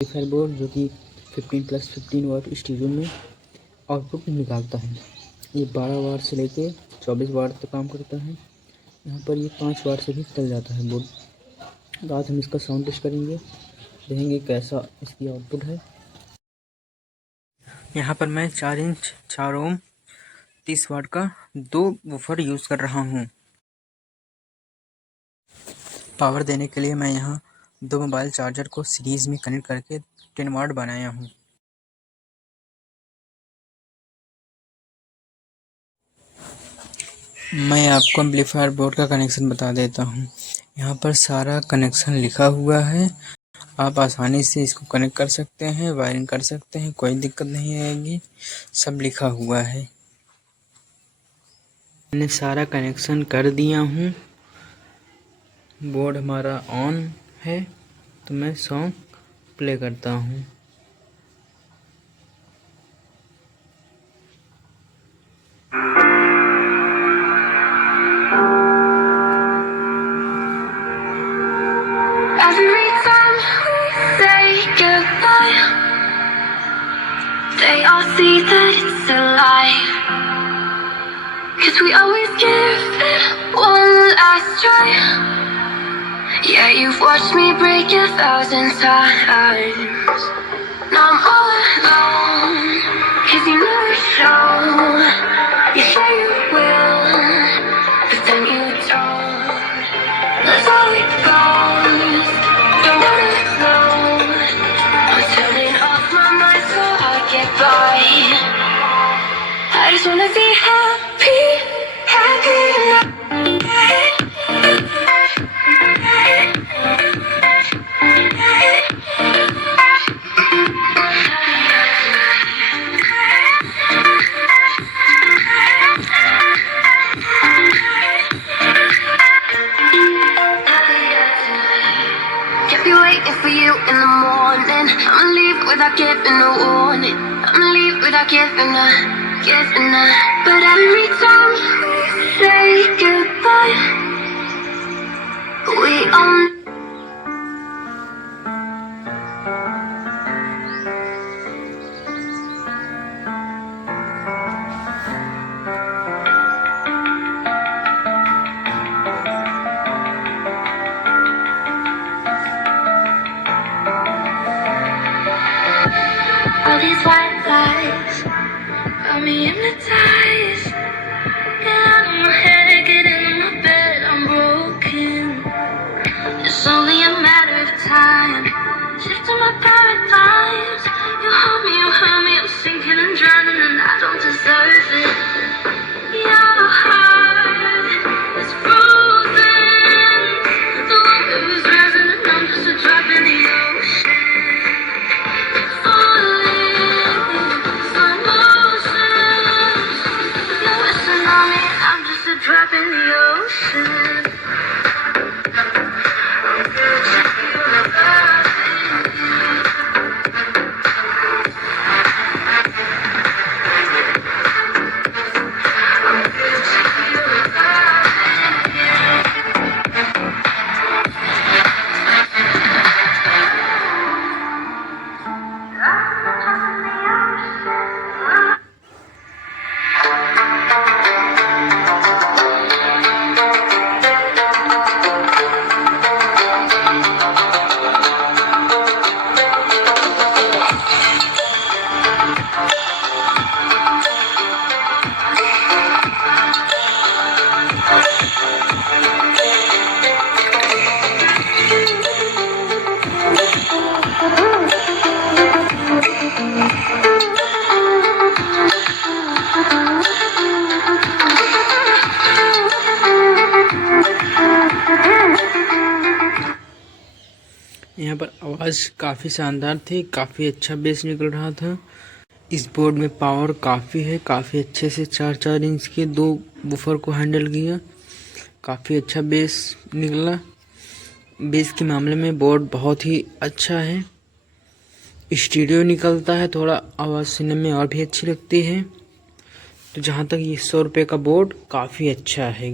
Amplifier board जो कि 15+15 वाट स्टीरियो में आउटपुट निकालता है। ये 12 वाट से लेके 24 वाट तक काम करता है। यहाँ पर ये 5 वाट से भी चल जाता है बोर्ड। तो आज हम इसका साउंड टेस्ट करेंगे, देखेंगे कैसा इसकी आउटपुट है। यहाँ पर मैं 4 इंच 4 ओम 30 वाट का 2 वूफर यूज़ कर रहा हूँ। पावर देने के लिए मैं यहाँ 2 मोबाइल चार्जर को सीरीज़ में कनेक्ट करके 10 वाट बनाया हूँ। मैं आपको एम्पलीफायर बोर्ड का कनेक्शन बता देता हूँ। यहाँ पर सारा कनेक्शन लिखा हुआ है, आप आसानी से इसको कनेक्ट कर सकते हैं, वायरिंग कर सकते हैं, कोई दिक्कत नहीं आएगी, सब लिखा हुआ है। मैंने सारा कनेक्शन कर दिया हूँ। बोर्ड हमारा ऑन है, तो मैं सॉन्ग प्ले करता हूँ। Every time we say goodbye, they all see that it's a lie. 'Cause we always give it one last try. Yeah, you've watched me break 1,000 times. Now I'm all alone, 'cause you never show. You say you will, but then you don't. That's how it goes. Don't wanna know. I'm turning off my mind so I get by. I just wanna be happy, happy tonight. Kept you waiting for you in the morning. I'ma leave without giving a warning. I'ma leave without giving a. But every time we say goodbye, we all. All these white lies got me hypnotized. Get out of my head, get in my bed, I'm broken. It's only a matter of time. Shifting my paradigms. You hurt me, I'm sinking and drowning, and I don't deserve it. Your heart is frozen. The water is rising, and I'm just a drop in the ocean. Drop in the ocean. यहाँ पर आवाज़ काफ़ी शानदार थी, काफ़ी अच्छा बेस निकल रहा था। इस बोर्ड में पावर काफ़ी है, काफ़ी अच्छे से 4-4 इंच के 2 वूफर को हैंडल किया, काफ़ी अच्छा बेस निकला। बेस के मामले में बोर्ड बहुत ही अच्छा है, स्टीरियो निकलता है, थोड़ा आवाज़ सुनने में और भी अच्छी लगती है। तो जहाँ तक ये 100 रुपये का बोर्ड काफ़ी अच्छा है।